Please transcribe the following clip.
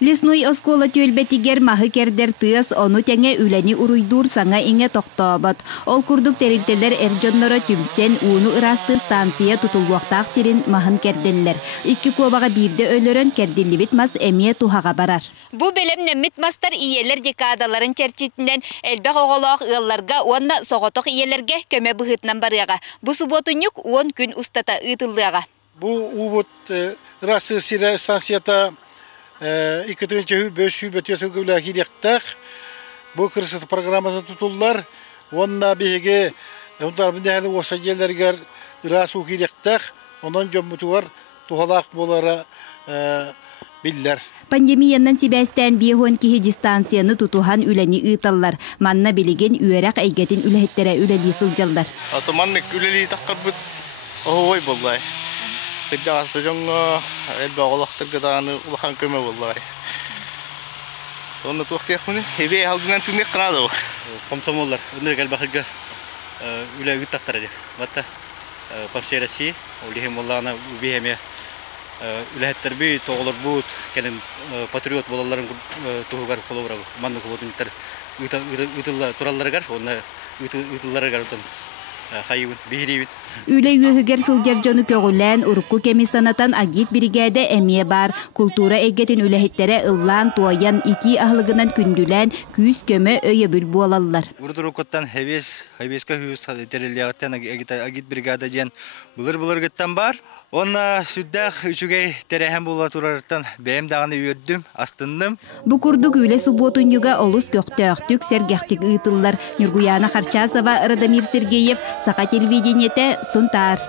Лесной оскола тюльбетигер махы кердер тыас, ону тәңе үләни уруйдур саңа иңе тоқтабыт. Ол курдук тәрилтелер эрджоннора түмсен уну ырастыр станция тутулуақтақ сирин махын керделлер. Икки кобаға бирде өлөрөн кердиллибит мас эмие тухаға барар. Бу белем немит мастар иелер декадаларын черчитинен элбек оголоқ ылларга уанна соғотоқ иелерге көмө быхытнан барыга. Бу суботунюк 10 күн устата ытылдыга. Бу убут ырастыр сире станцията икетинче бөшү бөтөтүлгүлө хиректак. Бу кырсыт программада тутуллар. Онна биге ондар биндәһәле оса җилләргә расу хиректак. Онан җоммутуар тухалак болара билләр. Пандемияннан сибәстән биһон киһи дистанцияны тутухан үләни ыталлар. Манна билеген үәрәк әйгәтин үләһеттерә үләли сылҗалдар. Атаманнык үләли таккарбыт. Ой буллай. Кыдагасы жоңго элбә олактырга даны улахан көмө буллай. Оны туктыяхмыны хебе халгынан түнек кынады. Комсомоллар өнөр бахырга үлә үттактар ди. Батта Партия России олихим боллана убеме үләһеттер би тоголор бут келем патриот болаларын тугар холовра манны холодынтар үтүлла туралларга онна үтүлларга утун хайын бирибит Үле үйөгер сылжар жону көгүлән урукку кеми санатан агит бригада эмие бар. Культура эгетин үләһеттере ыллан туаян ити ахлыгынан күндүлән күз көмө өйөбүл буалаллар. Урдурукоттан хевеска хүс терелиягаттан агит бригада ден булыр гыттан бар. Онна сүддах үчүгей терехен була турарттан бэм даганы үйөрдүм, астындым. Бу курдук үле суботунюга олус көктөктүк сергехтик ытыллар. Нургуяна Харчасова, Радамир Сергеев, Сака телевидениете, Сунтар.